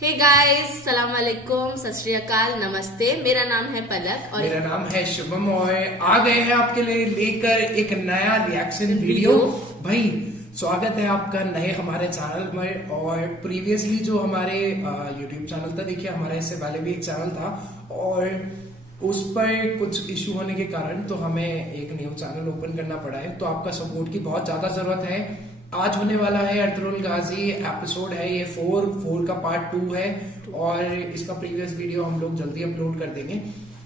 Hey guys, सलाम अलैकुम, सत श्री अकाल, नमस्ते। मेरा नाम है पलक और मेरा नाम है शुभम और आ गए हैं आपके लिए लेकर एक नया रिएक्शन वीडियो। भाई स्वागत है आपका नए हमारे चैनल में। और प्रीवियसली जो हमारे यूट्यूब चैनल था, देखिए हमारा इससे पहले भी एक चैनल था और उस पर कुछ इशू होने के कारण तो हमें एक न्यू चैनल ओपन करना पड़ा है। तो आपका सपोर्ट की बहुत ज्यादा जरूरत है। आज होने वाला है अर्तुगरुल गाजी एपिसोड है ये 4 का पार्ट 2 है और इसका प्रीवियस वीडियो हम लोग जल्दी अपलोड कर देंगे।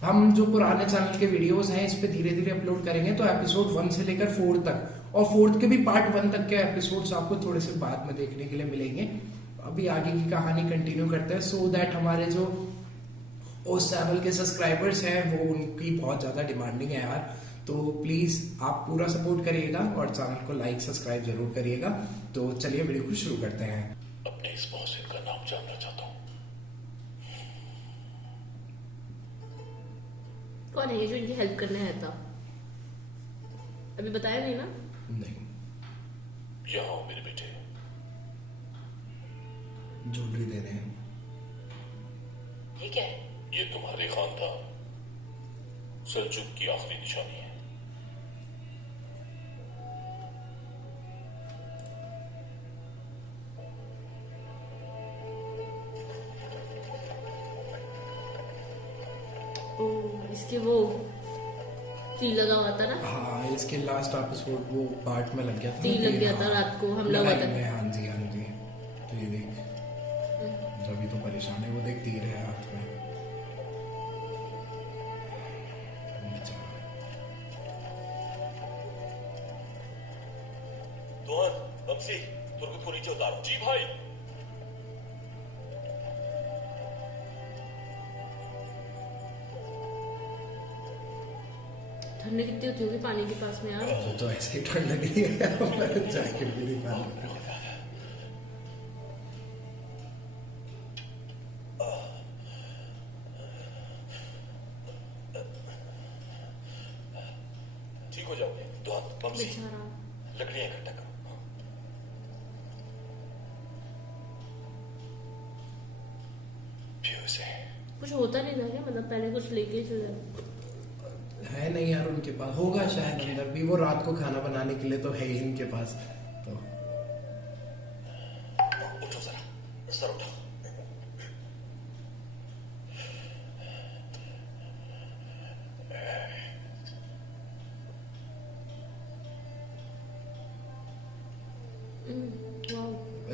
हम जो पुराने चैनल के वीडियोस हैं इस पे धीरे धीरे अपलोड करेंगे, तो एपिसोड 1 से लेकर 4 तक और 4 के भी पार्ट 1 तक के एपिसोड्स आपको थोड़े से बाद में देखने के लिए मिलेंगे। अभी आगे की कहानी कंटिन्यू करते हैं सो दैट हमारे जो उस चैनल के सब्सक्राइबर्स हैं वो उनकी बहुत ज्यादा डिमांडिंग है यार। तो प्लीज आप पूरा सपोर्ट करिएगा और चैनल को लाइक सब्सक्राइब जरूर करिएगा। तो चलिए वीडियो को शुरू करते हैं। अपने इस मोहसिन का नाम जानना चाहता हूँ। कौन है ये जो इनकी हेल्प करने आया था? अभी बताया नहीं ना? नहीं, यहाँ आओ मेरे बेटे। ज्वेलरी दे रहे हैं। ये क्या है? ये तुम्हारे खानदान सल्जुक की आखिरी निशानी है। इसके वो तीर लगा हुआ था ना? हाँ, इसके लास्ट एपिसोड वो पार्ट में लग गया था। तीर लग गया था, रात को हमला हुआ था। हाँ जी हाँ जी। तो ये देख, जब तो परेशान है वो, देख तीर है हाथ में। दोहन, बमसी, तुर्गुत को नीचे उतारो। जी भाई। ठंडी कितनी होती होगी पानी के पास में यार। वो तो ऐसे ही ठंड लग रही है जैकेट भी नहीं पहन। ठीक हो जाओगे। दोहन, बमसी, बेचारा। लकड़ियां इकट्ठा करो। फ्यूज है। कुछ होता नहीं था क्या? मतलब पहले कुछ लेके चले है नहीं यार उनके पास, होगा शायद अंदर भी। वो रात को खाना बनाने के लिए तो है ही इनके पास। तो उठो जरा, सर उठाओ।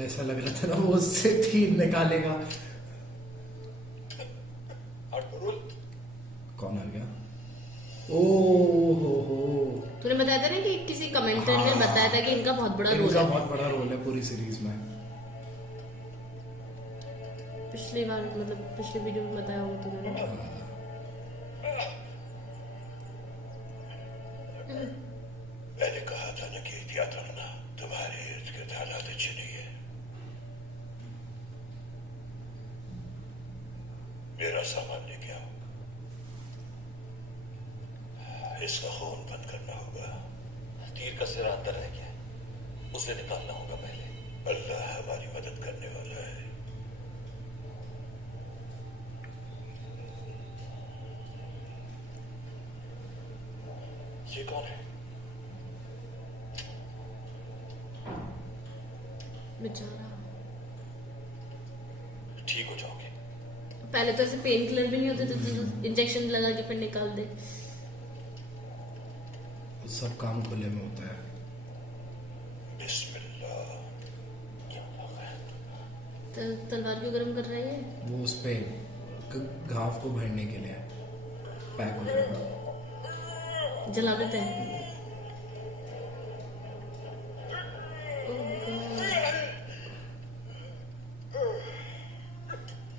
ऐसा लग रहा था ना वो उससे तीर निकालेगा। अर्तुगरुल, कौन आ गया? ओ तूने बताया था ना कि किसी कमेंटर ने बताया था कि इनका बहुत बड़ा रोल इनका है। बहुत बड़ा रोल है पूरी सीरीज में। पिछली बार मतलब पिछले वीडियो में बताया होगा तुमने। मैंने कहा था ना कि एहतियात रखना। तुम्हारे इर्द गिर्द हालात अच्छे नहीं है। मेरा सामान लेके आओ। इसका खून बंद करना होगा। तीर का सिरा अंदर रह गया, उसे निकालना होगा पहले। अल्लाह हमारी मदद करने वाला है। ये कौन है? बेचारा। ठीक हो जाओगे। पहले तो ऐसे पेन किलर भी नहीं होते थे तो इंजेक्शन लगा के फिर निकाल दे। सब काम खुले में होता है। बिस्मिल्लाह। तलवार क्यों गरम कर रही है? वो उस पे घाव को भरने के लिए पैक हो जाएगा। जला देते हैं।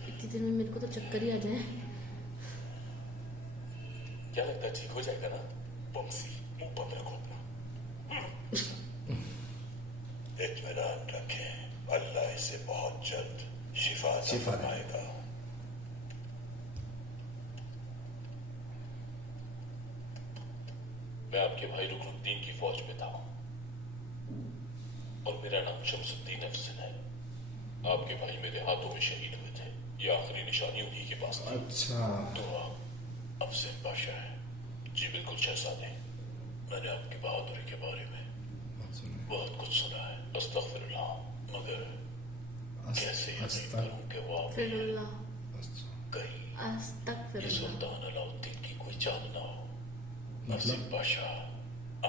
इतनी देर में मेरे को तो चक्कर ही आ जाए। क्या लगता है ठीक हो जाएगा ना? बमसी, मुंह बंद रखो अपना। इत्मीनान रखें, अल्लाह इसे बहुत जल्द शिफा दिलाएगा। मैं आपके भाई रुकनुद्दीन की फौज में था और मेरा नाम शमसुद्दीन अफसन है। आपके भाई मेरे हाथों में शहीद हुए थे। ये आखिरी निशानी उन्हीं के पास थी। अच्छा तो आप अफजल पाशा है। जी बिल्कुल शहजादे, मैंने आपकी बहादुरी के बारे में बहुत कुछ सुना है। अस्तगफिरुल्लाह, मगर कैसे यकीन करूं कि वो आप फिरुल्लाह, कहीं ये अस्तगफिरुल्लाह। सुल्तान अलाउद्दीन की कोई चाल ना हो। मतलब? अफजल पाशा,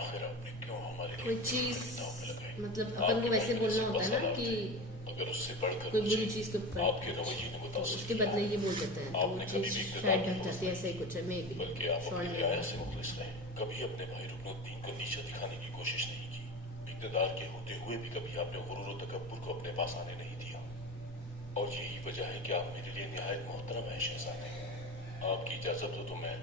आखिर आपने क्यों हमारे लिए कोई चीज दांव में लगाई? मतलब अपन को वैसे बोलना होता है ना कि अगर उससे बढ़कर कोई बुरी मुझे चीज को कर आपके रवैये ने तो मुतासिर उसके किया, बदले ये बोल देते हैं, तो वो आपने कभी चीज भी इक़्तिदार शायद की ढक जाती है, ऐसा ही कुछ है, मे बी बल्कि आप अपनी रियाया से मुखलिस रहे। कभी अपने भाई रुकनुद्दीन को नीचा दिखाने की कोशिश नहीं की। इक़्तिदार के होते हुए भी कभी आपने गुरूर और तकब्बुर को अपने पास आने नहीं दिया। और यही वजह है कि आप मेरे लिए निहायत मोहतरम है शहजादे। आपकी इजाजत हो तो मैं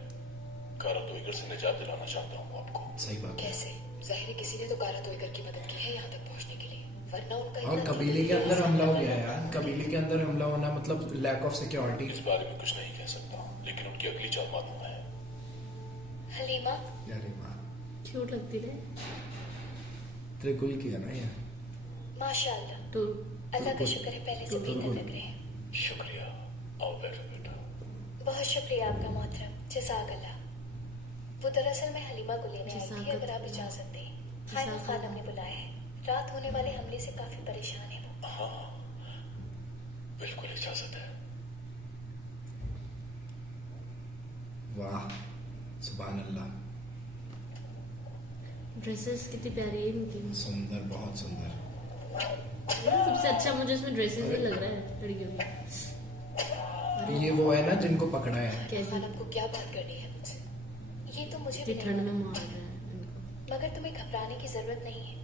कारा तोइगर से निजात दिलाना चाहता हूँ आपको। सही बात है। कैसे? जाहिर है किसी ने तो कारा तोइगर की मदद की है यहाँ तक पहुँचने के लिए, वरना उनका हाँ, इतना कबीले के अंदर हमला हो गया यार। कबीले के अंदर हमला होना मतलब लैक ऑफ सिक्योरिटी। इस बारे में कुछ नहीं कह सकता, लेकिन उनकी अगली चाल मालूम है। हलीमा, अरे वाह, क्यूट लगती रहे त्रिकुल किया ना यार। माशाअल्लाह, तो अल्लाह का शुक्र है पहले से बेहतर लग रहे हैं। शुक्रिया, आओ बैठो बेटा। बहुत शुक्रिया आपका मोहतरम, जज़ाकल्लाह। वो दरअसल मैं हलीमा को लेने आई थी, अगर आप इजाजत दें। खाना खानम ने बुलाया है, रात होने वाले हमले से काफी परेशान है वो। हाँ, बिल्कुल इजाजत है। वाह, सुभान अल्लाह, ड्रेसेस कितनी प्यारी है इनकी। सुंदर, बहुत सुंदर। सबसे अच्छा मुझे इसमें ड्रेसेस ही लग रहा है लड़कियों की। ये वो है ना जिनको पकड़ा है। कैसी खानम को क्या बात करनी है मुझसे? ये तो मुझे भी इतनी नहीं ठंड में मालूम, मार रहा है इनको। मगर तुम्हें घबराने की जरूरत नहीं है।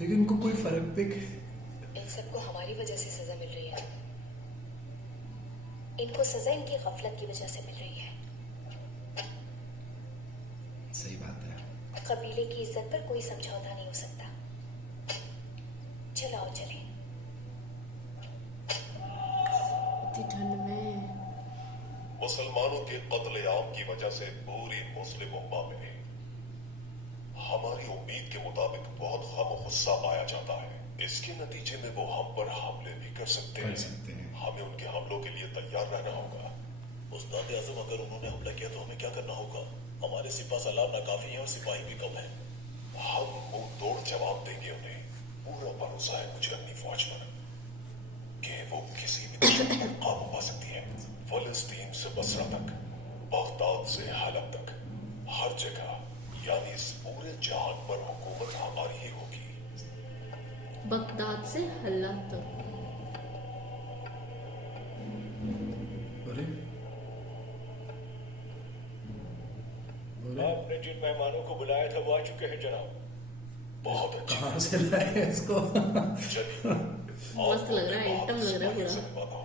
लेकिन इनको कोई फर्क भी इन सबको हमारी वजह से सजा मिल रही है। इनको सजा इनकी गफलत की वजह से मिल रही है। सही बात है। कबीले की इज्जत पर कोई समझौता नहीं हो सकता। चलो आओ चले। इतनी ठंड में मुसलमानों के कत्ले आम की वजह से पूरी मुस्लिम उम्मा में हमारी उम्मीद के मुताबिक बहुत गम और गुस्सा पाया जाता है। इसके नतीजे में वो हम पर हमले भी कर सकते हैं। हमें उनके हमलों के लिए तैयार रहना होगा। उस्ताद आजम, अगर उन्होंने हमला किया तो हमें क्या करना होगा? हमारे सिपा सलार नाकाफी हैं और सिपाही भी कम है। हम मुंह तोड़ जवाब देंगे उन्हें। पूरा भरोसा है मुझे अपनी फौज पर कि वो किसी भी दुश्मन पर काबू पा सकती है। फलस्तीन से बसरा तक, बगदाद से हलब तक, हर जगह, यानी इस पूरे जहान पर हुकूमत हमारी ही होगी। बगदाद से हल्ला तक। अरे आपने जिन मेहमानों को बुलाया था वो आ चुके हैं जनाब। बहुत अच्छी कहाँ से लाए इसको? चलिए, मस्त लग रहा है, आइटम लग रहा है पूरा। पूरा।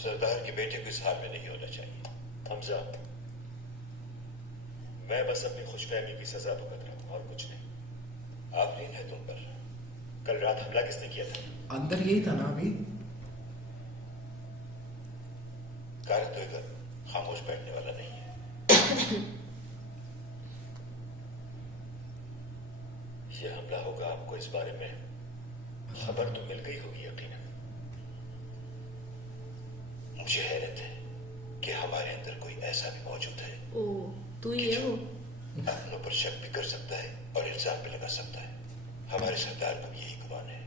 सरदार के बेटे को इस हाल में नहीं होना चाहिए। हमजा, मैं बस अपनी खुशफहमी की सजा भुगत रहा हूं और कुछ नहीं। आफरीन है तुम पर। कल रात हमला किसने किया था? अंदर यही था ना अभी। कारत होकर खामोश बैठने वाला नहीं है। यह हमला होगा, आपको इस बारे में खबर तो मिल गई होगी यकीनन। मुझे हैरत है कि हमारे अंदर कोई ऐसा भी मौजूद है ओ तू ही है वो। अपनों पर शक भी कर सकता है और इल्जाम भी लगा सकता है। हमारे सरदार को भी यही गुमान है।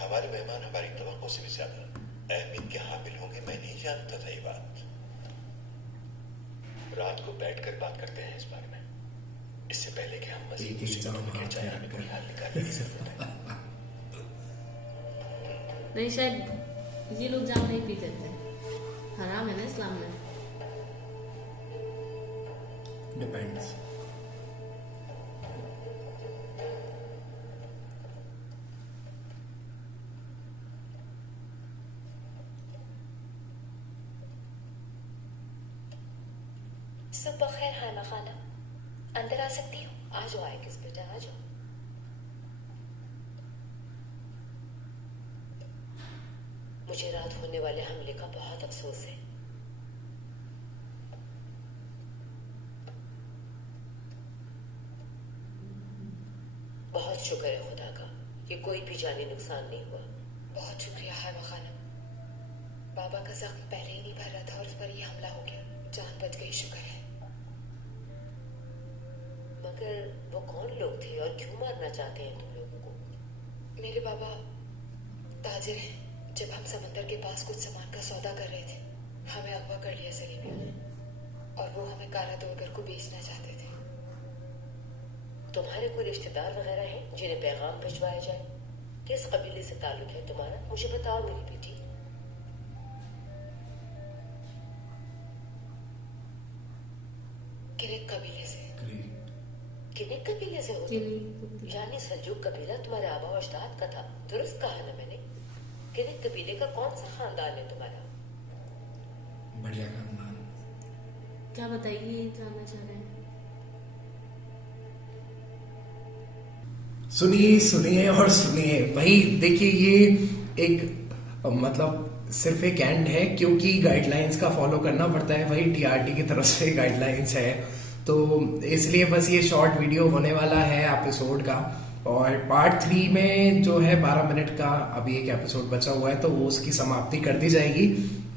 हमारे मेहमान हमारी तवक्को से भी ज्यादा अहमियत के हामिल होंगे, मैं नहीं जानता था ये बात। रात को बैठकर बात करते हैं इस बारे में, इससे पहले कि हम मजीद मुसीबतों में गिर जाएं। हमें कोई हल निकालने की जरूरत है। नहीं, शायद ये लोग जाम नहीं पीते थे, हराम है ना इस्लाम में। डिपेंड्स। सुबह खैर हाना खाना, अंदर आ सकती हूँ? आ जाओ आइकिस बेटा, आ जाओ। मुझे रात होने वाले हमले का बहुत अफसोस है। बहुत शुक्र है खुदा का कि कोई भी जानी नुकसान नहीं हुआ। बहुत शुक्रिया हाइमा खानम। बाबा का जख्म पहले ही नहीं भर रहा था और उस पर ये हमला हो गया। जान बच गई, शुक्र है। मगर वो कौन लोग थे और क्यों मारना चाहते हैं तुम लोगों को? मेरे बाबा ताजिर हैं। जब हम समंदर के पास कुछ सामान का सौदा कर रहे थे, हमें अगवा कर लिया सलीबियों ने, और वो हमें कारा दोगर को बेचना चाहते थे। तुम्हारे कोई रिश्तेदार वगैरह हैं जिन्हें पैगाम भिजवाया जाए? किस कबीले से ताल्लुक है तुम्हारा? मुझे बताओ मेरी बेटी। किरिक कबीले से। किन्हीं कबीले से हो? यानी सल्जूक कबीला तुम्हारे आबा और अजदाद का था। दुरुस्त कहा ना मैंने? किन्हीं कबीले का कौन सा खानदान है तुम्हारा? बढ़िया खानदान। क्या बताइए, जानना चाह रहे हैं? सुनिए सुनिए और सुनिए भाई। देखिए ये एक मतलब सिर्फ एक एंड है, क्योंकि गाइडलाइंस का फॉलो करना पड़ता है भाई। टीआरटी की तरफ से गाइडलाइंस है, तो इसलिए बस ये शॉर्ट वीडियो होने वाला है एपिसोड का। और पार्ट 3 में जो है 12 मिनट का अभी एक एपिसोड बचा हुआ है, तो वो उसकी समाप्ति कर दी जाएगी।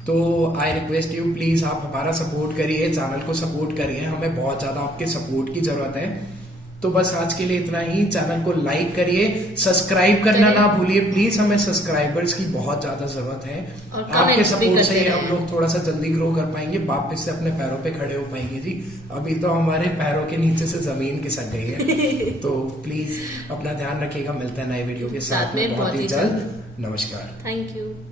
तो आई रिक्वेस्ट यू प्लीज आप हमारा सपोर्ट करिए, चैनल को सपोर्ट करिए, हमें बहुत ज्यादा आपके सपोर्ट की जरूरत है। तो बस आज के लिए इतना ही। चैनल को लाइक करिए, सब्सक्राइब करना ना भूलिए प्लीज, हमें सब्सक्राइबर्स की बहुत ज्यादा जरूरत है। और आपके comments भी सपोर्ट से करते हम रहें। लोग थोड़ा सा जल्दी ग्रो कर पाएंगे, वापस से अपने पैरों पे खड़े हो पाएंगे जी। अभी तो हमारे पैरों के नीचे से जमीन खिसक गई है। तो प्लीज अपना ध्यान रखिएगा, मिलते हैं नए वीडियो के साथ में बहुत ही जल्द। नमस्कार। Thank you.